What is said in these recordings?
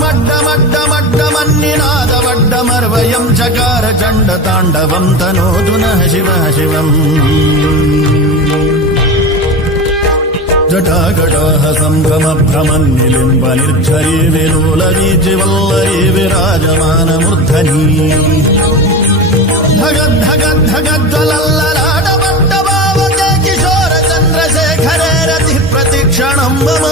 ढमड्डमड्डमड्डमन्निनादवड्डमर्वयं चकार चण्डताण्डवं तनोतु नः शिवः शिवम् जटाकटाह सम्भ्रमभ्रमन्निलिम्ब निर्झरी विलोलवीचिवल्लरी विराजमानमूर्धनी धगद्धगद्धगज्ज्वलल्ललाटमड्डभावते किशोर चन्द्रशेखरे रतिः प्रतिक्षणं मम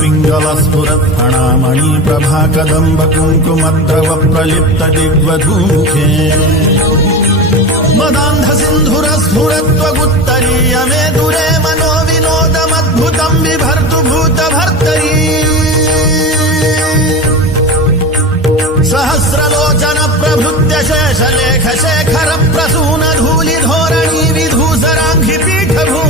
पिङ्गलस्फुरत्फणामणि प्रभाकदम्ब कुङ्कुमद्रव प्रलिप्त दिग्वधूमुखे मदान्धसिन्धुरस्फुरत्वगुत्तरीय मे दुरे मनो विनोदमद्भुतम् बिभर्तु भूतभर्तरी सहस्रलोचन प्रभृत्य शेषलेख शेखर प्रसून धूलिधोरणी विधूसराङ्घ्रि पीठभू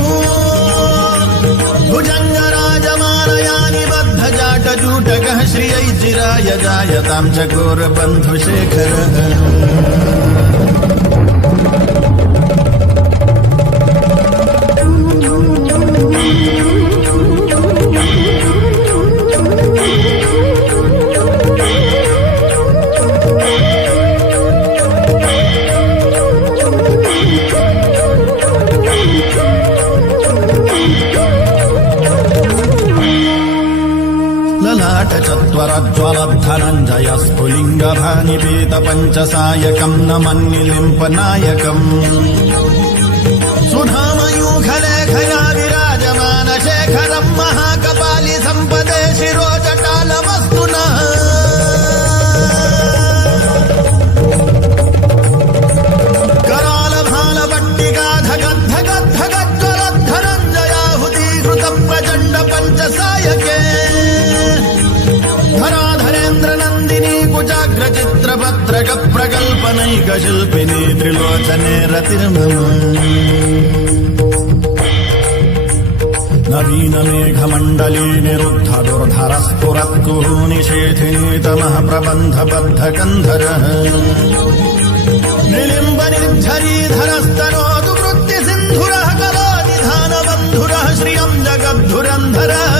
भुजङ्गराजमानयानि बद्धजाटजूटकः श्रियै चिराय जायतां चकोरबन्धुशेखरः चत्वरज्वलद्धनञ्जय स्फुलिङ्गभानिपीत पञ्चसायकम् न मन्निलिम्पनायकम् सुधामयूखलेखया विराजमान शेखरम् महाकपालि सम्पदे शिरोजटालमस्तु नः करालभालपट्टिकाधगद्धगद्धगज्ज्वलद्धनञ्जयाहुतीकृत प्रचण्ड पञ्चसायके कुजाग्रचित्रपत्रक प्रकल्पनैकशिल्पिनी त्रिलोचने रतिर्मम नवीनमेघमण्डली निरुद्ध दुर्धरस्फुरत्कुहूनिशेथिनी तमः प्रबन्धबद्धकन्धरः निलिम्ब निर्झरीधरस्तनोतु वृत्तिसिन्धुरः कलानिधानबन्धुरः श्रियं जगद्धुरन्धरः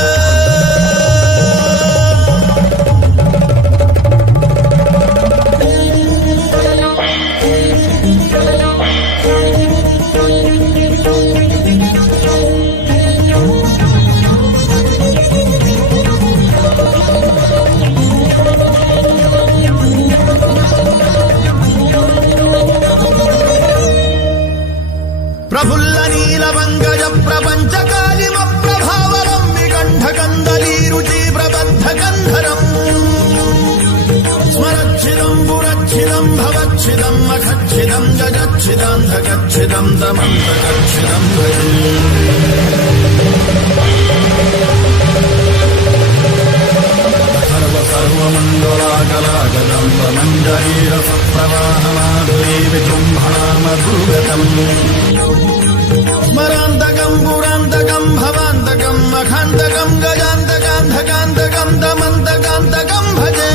प्रफुल्ल नीलमङ्गज प्रपञ्चकालिम प्रभावरं विकण्ठकन्दली रुचि प्रबद्धकन्धरम् स्मरच्छिदं पुरच्छिदं भवच्छिदं मखच्छिदं जगच्छिदान्धकच्छिदं दमन्तकच्छिदं भजे सर्वमण्डलाकलागदम्ब मञ्जरीरसप्रवाहमाधुरी विजृम्भणामधुगतम् स्मरान्तकम् पुरान्तकम् भवान्तकम् मखान्तकम् गजान्तकान्धकान्तकम् दमन्तकान्तकम् भजे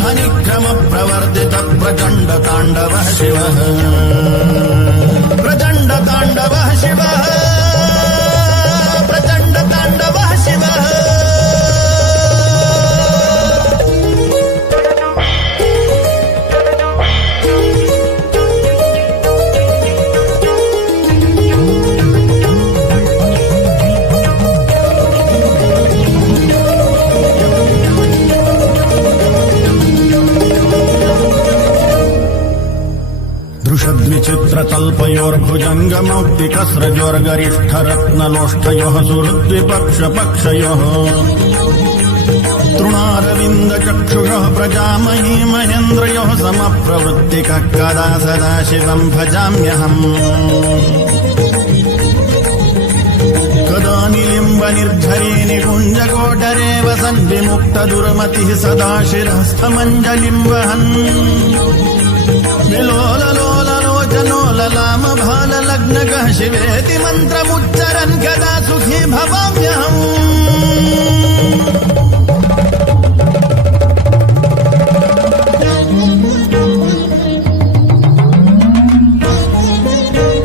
ध्वनिक्रम प्रवर्तित प्रचण्ड ताण्डवः शिवः प्रचण्ड ताण्डवः शिवः प्रचण्ड ताण्डवः शिवः दृशद्विचित्रतल्पयोर्भुजङ्गमौक्तिकस्रजोर्गरिष्ठरत्नलोष्ठयोः सुहृद्विपक्षपक्षयोः तृणारविन्दचक्षुषः प्रजामही महेन्द्रयोः समप्रवृत्तिकः कदा सदा शिवं भजाम्यहम् कदा निलिम्बनिर्झरी निकुञ्जकोटरे वसन् विमुक्तदुर्मतिः सदा शिरस्थमञ्जलिं वहन् विलोललोललोचनोल ललाम भाललग्नकः शिवेति मन्त्रमुच्चरन् कदा सुखी भवाम्यहम्